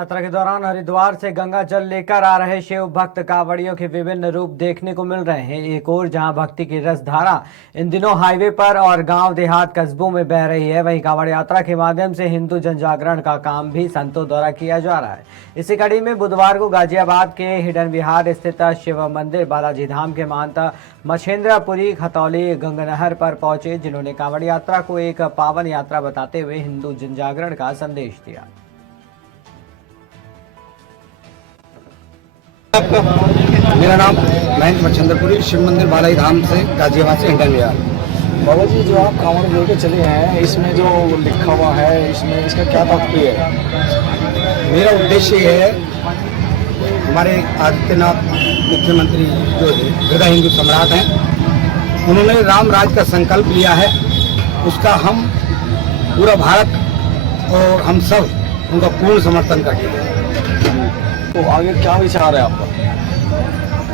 यात्रा के दौरान हरिद्वार से गंगा जल लेकर आ रहे शिव भक्त कांवड़ियों के विभिन्न रूप देखने को मिल रहे हैं। एक ओर जहां भक्ति की रस धारा इन दिनों हाईवे पर और गांव देहात कस्बों में बह रही है, वहीं कांवड़ यात्रा के माध्यम से हिंदू जन जागरण का काम भी संतों द्वारा किया जा रहा है। इसी कड़ी में बुधवार को गाजियाबाद के हिडन विहार स्थित शिव मंदिर बालाजी धाम के महंत मछेंद्रपुरी खतौली गंगनहर पर पहुंचे, जिन्होंने कांवड़ यात्रा को एक पावन यात्रा बताते हुए हिंदू जन जागरण का संदेश दिया। मेरा नाम महंत मच्छेंद्रपुरी, शिव मंदिर बालाजी धाम से गाजियाबाद से हिडन विहार। बाबा जी, जो आप कांवड़ लेके चले हैं, इसमें जो लिखा हुआ है, इसमें इसका क्या तात्पर्य है? मेरा उद्देश्य ये है, हमारे आदित्यनाथ मुख्यमंत्री जो हृदय हिंदू सम्राट हैं, उन्होंने राम राज का संकल्प लिया है। उसका हम पूरा भारत और हम सब उनका पूर्ण समर्थन करते हैं। तो आगे क्या विचार है आपका?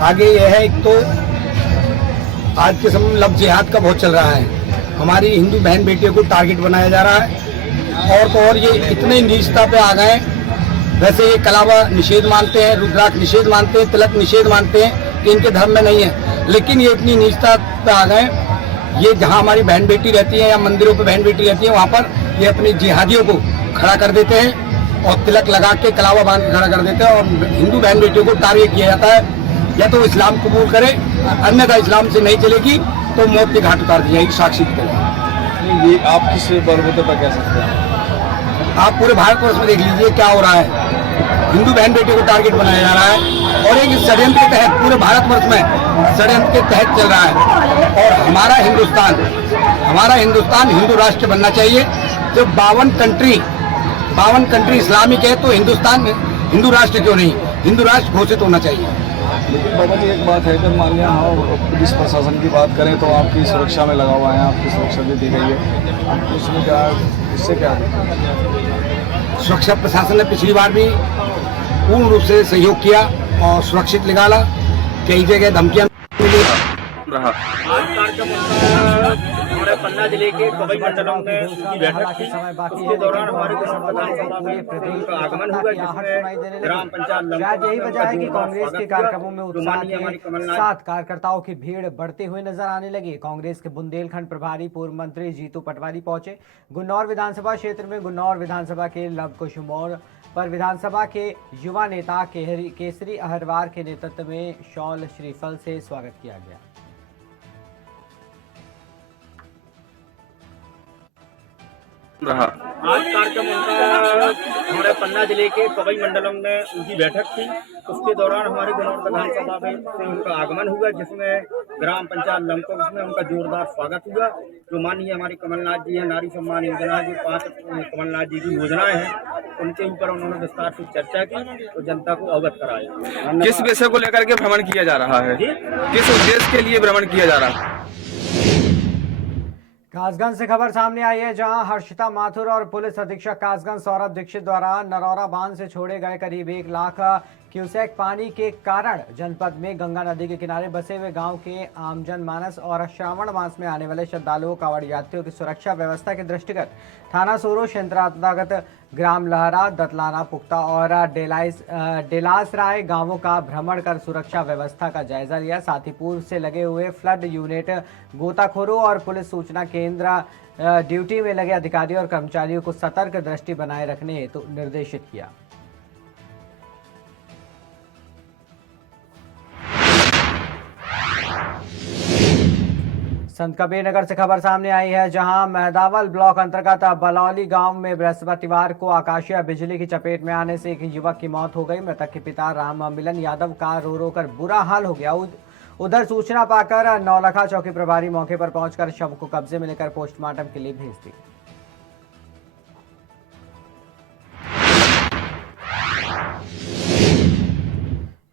आगे यह है, एक तो आज के समय में लव जिहाद का बहुत चल रहा है। हमारी हिंदू बहन बेटियों को टारगेट बनाया जा रहा है और तो और ये इतने नीचता पे आ गए। वैसे ये कलावा निषेध मानते हैं, रुद्राक्ष निषेध मानते हैं, तिलक निषेध मानते हैं कि इनके धर्म में नहीं है, लेकिन ये इतनी नीचता पे आ गए। ये जहाँ हमारी बहन बेटी रहती है या मंदिरों पे बहन बेटी रहती है, वहाँ पर ये अपनी जिहादियों को खड़ा कर देते हैं और तिलक लगा के कलावा बांध के खड़ा कर देते हैं और हिंदू बहन बेटियों को टारगेट किया जाता है। या तो इस्लाम कबूल करे, अन्यथा इस्लाम से नहीं चलेगी तो मौत के घाट उतार दी जाएगी, साक्षी की तरह। ये आप किस बलबूते पर कह सकते हैं? आप पूरे भारतवर्ष में देख लीजिए क्या हो रहा है। हिंदू बहन बेटियों को टारगेट बनाया जा रहा है और एक षड्यंत्र के तहत पूरे भारतवर्ष में षड्यंत्र के तहत चल रहा है। और हमारा हिंदुस्तान हिंदू राष्ट्र बनना चाहिए। जो 52 कंट्री इस्लामिक है, तो हिंदुस्तान हिंदू राष्ट्र क्यों नहीं? हिंदू राष्ट्र घोषित होना चाहिए। लेकिन बाबा जी, एक बात है, अगर मान लिया पुलिस प्रशासन की बात करें तो आपकी सुरक्षा में लगा हुआ है, आपकी सुरक्षा भी दी गई है, आपको उसमें क्या, इससे क्या सुरक्षा प्रशासन ने पिछली बार भी पूर्ण रूप से सहयोग किया और सुरक्षित निकाला। कई जगह धमकियां मिली। हमारे पन्ना जिले के कवई मंडलों में उनकी बैठक थी। उसके दौरान हमारे का आगमन हुआ, जिसमें ग्राम पंचायत यही वजह है कि कांग्रेस के कार्यक्रमों में उत्साह के साथ कार्यकर्ताओं की भीड़ बढ़ते हुए नजर आने लगी। कांग्रेस के बुंदेलखंड प्रभारी पूर्व मंत्री जीतू पटवारी पहुंचे। गुन्नौर विधानसभा क्षेत्र में गुन्नौर विधानसभा के लव कुश मोड़ पर विधानसभा के युवा नेता केसरी अहरवार के नेतृत्व में शॉल श्रीफल से स्वागत किया गया। आज कार्यक्रम उनका हमारे पन्ना जिले के कवई मंडलम में उनकी बैठक थी। उसके दौरान हमारी गुन्नौर विधानसभा में से उनका आगमन हुआ, जिसमें ग्राम पंचायत लमकों में उनका जोरदार स्वागत हुआ। जो माननीय हमारी कमलनाथ जी है, नारी सम्मान योजना, जो 5 कमलनाथ जी की योजनाएं हैं, उनके ऊपर उन्होंने विस्तार से चर्चा की और जनता को अवगत कराया। किस विषय को लेकर के भ्रमण किया जा रहा है? किस उद्देश्य के लिए भ्रमण किया जा रहा है? कासगंज से खबर सामने आई है, जहां हर्षिता माथुर और पुलिस अधीक्षक कासगंज सौरभ दीक्षित द्वारा नरौरा बांध से छोड़े गए करीब 1 लाख क्यूसेक पानी के कारण जनपद में गंगा नदी के किनारे बसे हुए गांव के आमजन मानस और श्रावण मास में आने वाले श्रद्धालुओं कांवड़ यात्रियों की सुरक्षा व्यवस्था के दृष्टिगत थाना सोरो क्षेत्रांतर्गत ग्राम लहरा, दतलाना, पुख्ता और डेलास राय गांवों का भ्रमण कर सुरक्षा व्यवस्था का जायजा लिया। साथ ही पूर्व से लगे हुए फ्लड यूनिट, गोताखोरों और पुलिस सूचना केंद्र ड्यूटी में लगे अधिकारियों और कर्मचारियों को सतर्क दृष्टि बनाए रखने हेतु निर्देशित किया। संत कबीर नगर से खबर सामने आई है, जहां मेहदावल ब्लॉक अंतर्गत बलौली गांव में बृहस्पतिवार को आकाशीय बिजली की चपेट में आने से एक युवक की मौत हो गई। मृतक के पिता राम मिलन यादव का रो रो कर बुरा हाल हो गया। उधर सूचना पाकर नौलखा चौकी प्रभारी मौके पर पहुंचकर शव को कब्जे में लेकर पोस्टमार्टम के लिए भेज दी।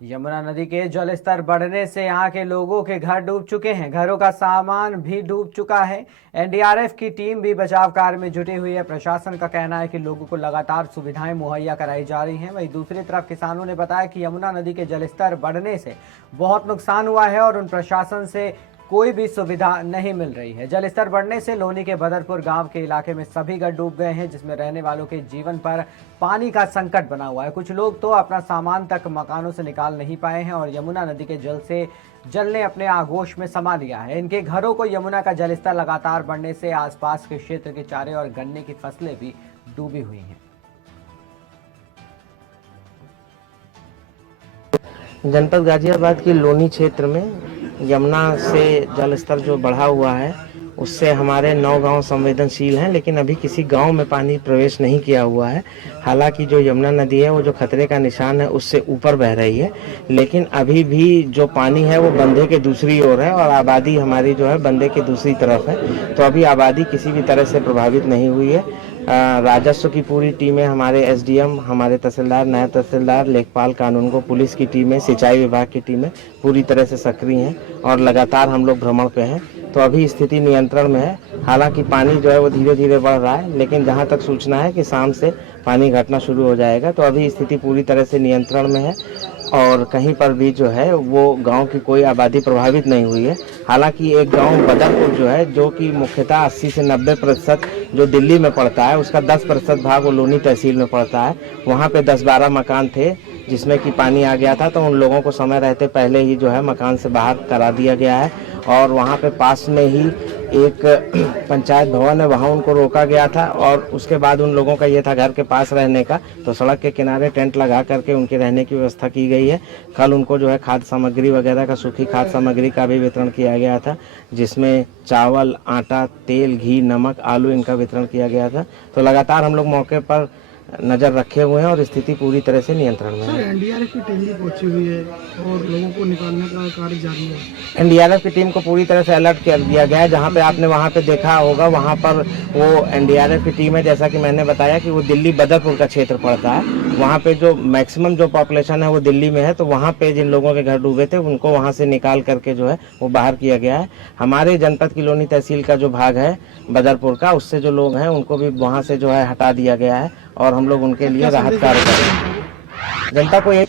यमुना नदी के जलस्तर बढ़ने से यहां के लोगों के घर डूब चुके हैं। घरों का सामान भी डूब चुका है। एनडीआरएफ की टीम भी बचाव कार्य में जुटी हुई है। प्रशासन का कहना है कि लोगों को लगातार सुविधाएं मुहैया कराई जा रही हैं। वहीं दूसरी तरफ किसानों ने बताया कि यमुना नदी के जलस्तर बढ़ने से बहुत नुकसान हुआ है और उन प्रशासन से कोई भी सुविधा नहीं मिल रही है। जलस्तर बढ़ने से लोनी के बदरपुर गांव के इलाके में सभी घर डूब गए हैं, जिसमें रहने वालों के जीवन पर पानी का संकट बना हुआ है। कुछ लोग तो अपना सामान तक मकानों से निकाल नहीं पाए हैं और यमुना नदी के जल ने अपने आगोश में समा लिया है। इनके घरों को यमुना का जलस्तर लगातार बढ़ने से आसपास के क्षेत्र के चारे और गन्ने की फसलें भी डूबी हुई हैं। जनपद गाजियाबाद के लोनी क्षेत्र में यमुना से जलस्तर जो बढ़ा हुआ है उससे हमारे 9 गांव संवेदनशील हैं, लेकिन अभी किसी गांव में पानी प्रवेश नहीं किया हुआ है। हालांकि जो यमुना नदी है वो जो खतरे का निशान है उससे ऊपर बह रही है, लेकिन अभी भी जो पानी है वो बंधे के दूसरी ओर है और आबादी हमारी जो है बंधे के दूसरी तरफ है। तो अभी आबादी किसी भी तरह से प्रभावित नहीं हुई है। राजस्व की पूरी टीमें, हमारे एसडीएम, हमारे तहसीलदार, नायब तहसीलदार, लेखपाल, कानूनगो, पुलिस की टीमें, सिंचाई विभाग की टीमें पूरी तरह से सक्रिय हैं और लगातार हम लोग भ्रमण पे हैं। तो अभी स्थिति नियंत्रण में है। हालांकि पानी जो है वो धीरे धीरे बढ़ रहा है, लेकिन जहां तक सूचना है कि शाम से पानी घटना शुरू हो जाएगा। तो अभी स्थिति पूरी तरह से नियंत्रण में है और कहीं पर भी जो है वो गांव की कोई आबादी प्रभावित नहीं हुई है। हालांकि एक गांव बदरपुर जो है, जो कि मुख्यतः 80 से 90% जो दिल्ली में पड़ता है, उसका 10% भाग वो लोनी तहसील में पड़ता है। वहाँ पे 10-12 मकान थे जिसमें कि पानी आ गया था, तो उन लोगों को समय रहते पहले ही जो है मकान से बाहर करा दिया गया है। और वहाँ पे पास में ही एक पंचायत भवन है, वहाँ उनको रोका गया था और उसके बाद उन लोगों का ये था घर के पास रहने का, तो सड़क के किनारे टेंट लगा करके उनके रहने की व्यवस्था की गई है। कल उनको जो है खाद्य सामग्री वगैरह का, सूखी खाद्य सामग्री का भी वितरण किया गया था, जिसमें चावल, आटा, तेल, घी, नमक, आलू इनका वितरण किया गया था। तो लगातार हम लोग मौके पर नजर रखे हुए हैं और स्थिति पूरी तरह से नियंत्रण में है। एनडीआरएफ की टीम भी पहुंची हुई है और लोगों को निकालने का कार्य जारी है। एनडीआरएफ की टीम को पूरी तरह से अलर्ट कर दिया गया है। जहां पे आपने वहां पे देखा होगा, वहां पर वो एनडीआरएफ की टीम है। जैसा कि मैंने बताया कि वो दिल्ली बदरपुर का क्षेत्र पड़ता है, वहां पे जो मैक्सिमम जो पॉपुलेशन है वो दिल्ली में है। तो वहां पे जिन लोगों के घर डूबे थे उनको वहां से निकाल करके जो है वो बाहर किया गया है। हमारे जनपद की लोनी तहसील का जो भाग है बदरपुर का, उससे जो लोग हैं उनको भी वहां से जो है हटा दिया गया है और हम लोग उनके लिए राहत कार्य कर रहे हैं। जनता को ये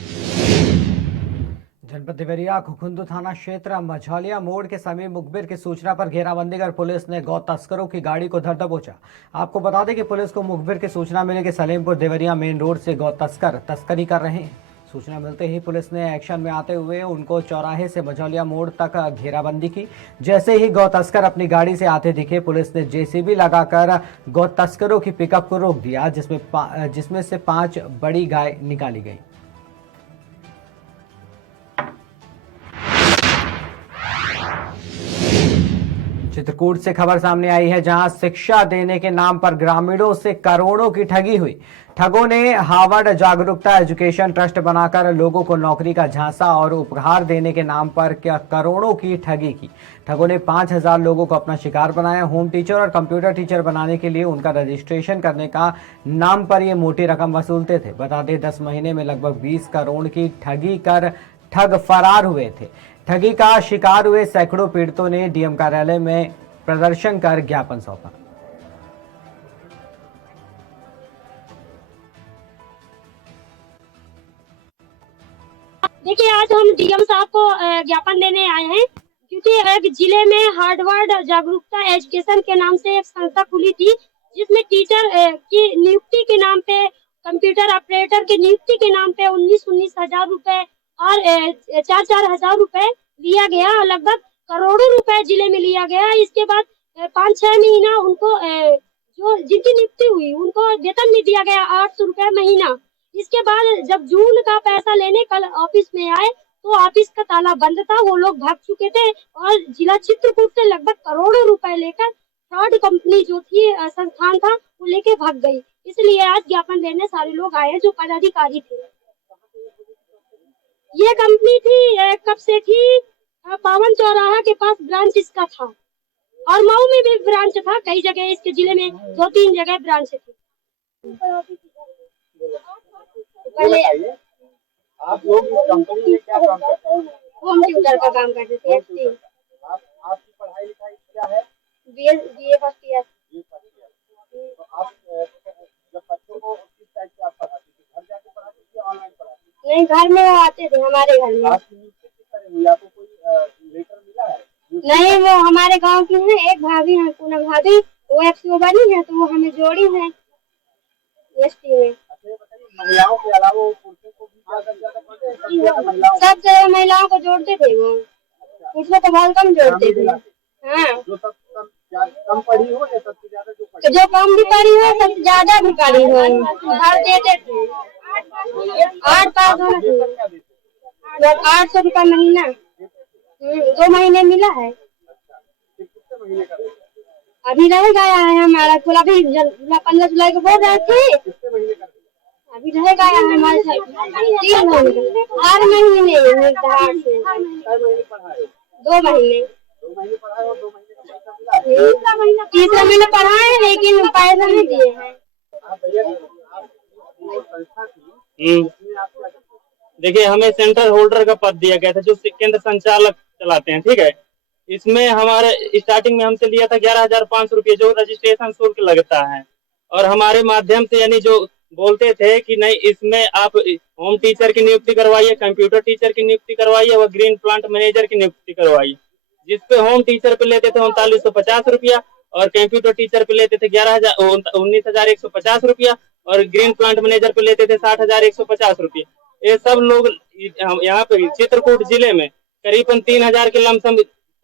जनपद देवरिया खुखुंदू थाना क्षेत्र मझौलिया मोड़ के समीप मुखबिर की सूचना पर घेराबंदी कर पुलिस ने गौ तस्करों की गाड़ी को धर दबोचा। आपको बता दें कि पुलिस को मुखबिर की सूचना मिली कि सलेमपुर देवरिया मेन रोड से गौ तस्कर तस्करी कर रहे हैं। सूचना मिलते ही पुलिस ने एक्शन में आते हुए उनको चौराहे से मझौलिया मोड़ तक घेराबंदी की। जैसे ही गौ तस्कर अपनी गाड़ी से आते दिखे, पुलिस ने जेसीबी लगाकर गौ तस्करों की पिकअप को रोक दिया, जिसमें से 5 बड़ी गाय निकाली गई। चित्रकूट से खबर सामने आई है, जहां शिक्षा देने के नाम पर ग्रामीणों से करोड़ों की ठगी हुई। ठगों ने हार्वर्ड जागरूकता एजुकेशन ट्रस्ट बनाकर लोगों को नौकरी का झांसा और उपहार देने के नाम पर करोड़ों की ठगी की। ठगों ने 5000 लोगों को अपना शिकार बनाया। होम टीचर और कंप्यूटर टीचर बनाने के लिए उनका रजिस्ट्रेशन करने का नाम पर ये मोटी रकम वसूलते थे। बता दें 10 महीने में लगभग 20 करोड़ की ठगी कर ठग फरार हुए थे। ठगी का शिकार हुए सैकड़ों पीड़ितों ने डीएम कार्यालय में प्रदर्शन कर ज्ञापन सौंपा। देखिए, आज हम डीएम साहब को ज्ञापन देने आए हैं, क्योंकि एक जिले में हार्वर्ड जागरूकता एजुकेशन के नाम से एक संस्था खुली थी, जिसमें टीचर की नियुक्ति के नाम पे, कंप्यूटर ऑपरेटर की नियुक्ति के नाम पे 19 हजार रुपए और 4 हजार रुपए लिया गया। लगभग करोड़ों रुपए जिले में लिया गया। इसके बाद 5-6 महीना उनको जो जिनकी नियुक्ति हुई उनको वेतन भी दिया गया 800 रुपए महीना। इसके बाद जब जून का पैसा लेने कल ऑफिस में आए तो ऑफिस का ताला बंद था, वो लोग भाग चुके थे और जिला चित्रकूट से लगभग करोड़ों रुपए लेकर थर्ड कंपनी जो थी, संस्थान था, वो लेके भाग गई। इसलिए आज ज्ञापन देने सारे लोग आए जो पदाधिकारी थे। ये कंपनी थी कब से थी, पावन चौराहा के पास ब्रांच इसका था और मऊ में भी ब्रांच था। कई जगह इसके जिले में 2-3 जगह ब्रांच थी। पहले आप लोग इस कंपनी में क्या काम करते हैं? होम ट्यूटर का काम करते थे। आपकी पढ़ाई लिखाई क्या है? BA first year. तो आप जब बच्चों को किस टाइप से आप पढ़ाते थे? घर जाके पढ़ाते थे या ऑनलाइन पढ़ाते थे? नहीं, घर में वो आते थे, हमारे घर में। आपकी नियुक्ति किस तरह हुई? आपको कोई लेटर मिला है? नहीं, वो हमारे गांव की है, एक भाभी है पूनम भाभी, वो FCO बनी है तो वो हमें जोड़ी है एसटी में। महिलाओं के अलावा पुरुषों को भी सब जगह महिलाओं को जोड़ते थे वो, पुरुषों को बहुत कम जोड़ते थे। हाँ, जो सब कम पढ़ी हो या सबसे ज्यादा जो तो जो कम भी पढ़ी हो सबसे ज्यादा भी पढ़ी हो घर देते थे। 8 पास होना चाहिए, 800 रुपया महीना। 2 महीने मिला है। अभी रह गया है हमारा खुला, अभी 15 जुलाई को बोल रहे थे, अभी रह गया है हमारे 3 महीने 4 महीने निर्धार से 2 महीने। तीसरा महीने पढ़ा है लेकिन पैसा नहीं दिए हैं। देखिए, हमें सेंटर होल्डर का पद दिया गया था जो केंद्र संचालक चलाते हैं, ठीक है। इसमें हमारे स्टार्टिंग में हमसे लिया था 11,500 रुपये जो रजिस्ट्रेशन शुल्क लगता है, और हमारे माध्यम से यानी जो बोलते थे कि नहीं इसमें आप होम टीचर की नियुक्ति करवाइए, कंप्यूटर टीचर की नियुक्ति करवाइए व ग्रीन प्लांट मैनेजर की नियुक्ति करवाइए, जिसपे होम टीचर पे लेते थे 3950 रुपया और कंप्यूटर टीचर पे लेते थे 19,150 रुपया और ग्रीन प्लांट मैनेजर पे लेते थे 60,150 रुपया। ये सब लोग यहाँ पे चित्रकूट जिले में करीबन 3,000 के लमसम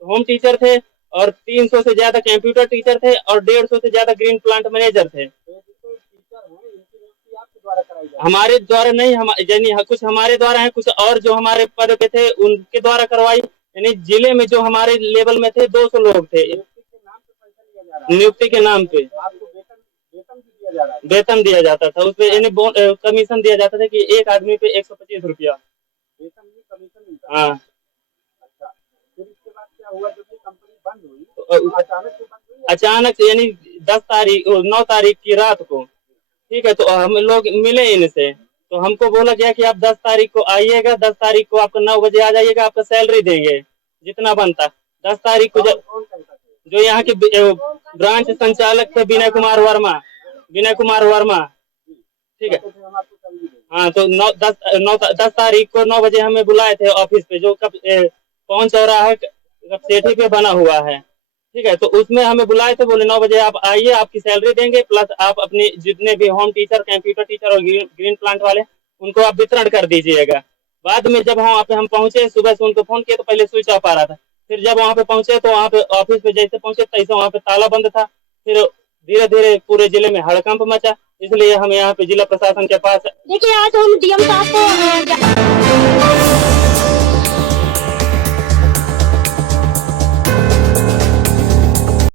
होम टीचर थे और 300 से ज्यादा कंप्यूटर टीचर थे और 150 से ज्यादा ग्रीन प्लांट मैनेजर थे। हमारे द्वारा नहीं, यानी कुछ हमारे द्वारा है, कुछ और जो हमारे पद पे थे उनके द्वारा करवाई। यानी जिले में जो हमारे लेवल में थे 200 लोग थे नियुक्ति के नाम पे। वेतन दिया जाता था, उसपे यानी कमीशन दिया जाता था कि एक आदमी पे 125 रुपया। हाँ, अचानक यानी 9 तारीख की रात को, ठीक है, तो हम लोग मिले इनसे, तो हमको बोला गया कि आप 10 तारीख को आइएगा, 10 तारीख को आपको 9 बजे आ जाइएगा, आपका सैलरी देंगे जितना बनता। 10 तारीख को जो यहाँ के ब्रांच संचालक थे विनय कुमार वर्मा, ठीक है। हाँ, तो 10 तारीख को 9 बजे हमें बुलाए थे ऑफिस पे, जो पवन चौराहा सेठी पे बना हुआ है, ठीक है। तो उसमें हमें बुलाए थे, बोले 9 बजे आप आइए, आपकी सैलरी देंगे, प्लस आप अपने जितने भी होम टीचर, कंप्यूटर टीचर और ग्रीन प्लांट वाले उनको आप वितरण कर दीजिएगा। बाद में जब वहाँ पे हम पहुंचे, सुबह से उनको फोन किया तो पहले स्विच ऑफ आ रहा था, फिर जब वहाँ पे पहुंचे तो वहाँ पे ऑफिस पे जैसे पहुंचे तैसे वहाँ पे ताला बंद था। फिर धीरे धीरे पूरे जिले में हड़कंप मचा, इसलिए हम यहाँ पे जिला प्रशासन के पास। देखिए, आज हम DM साहब को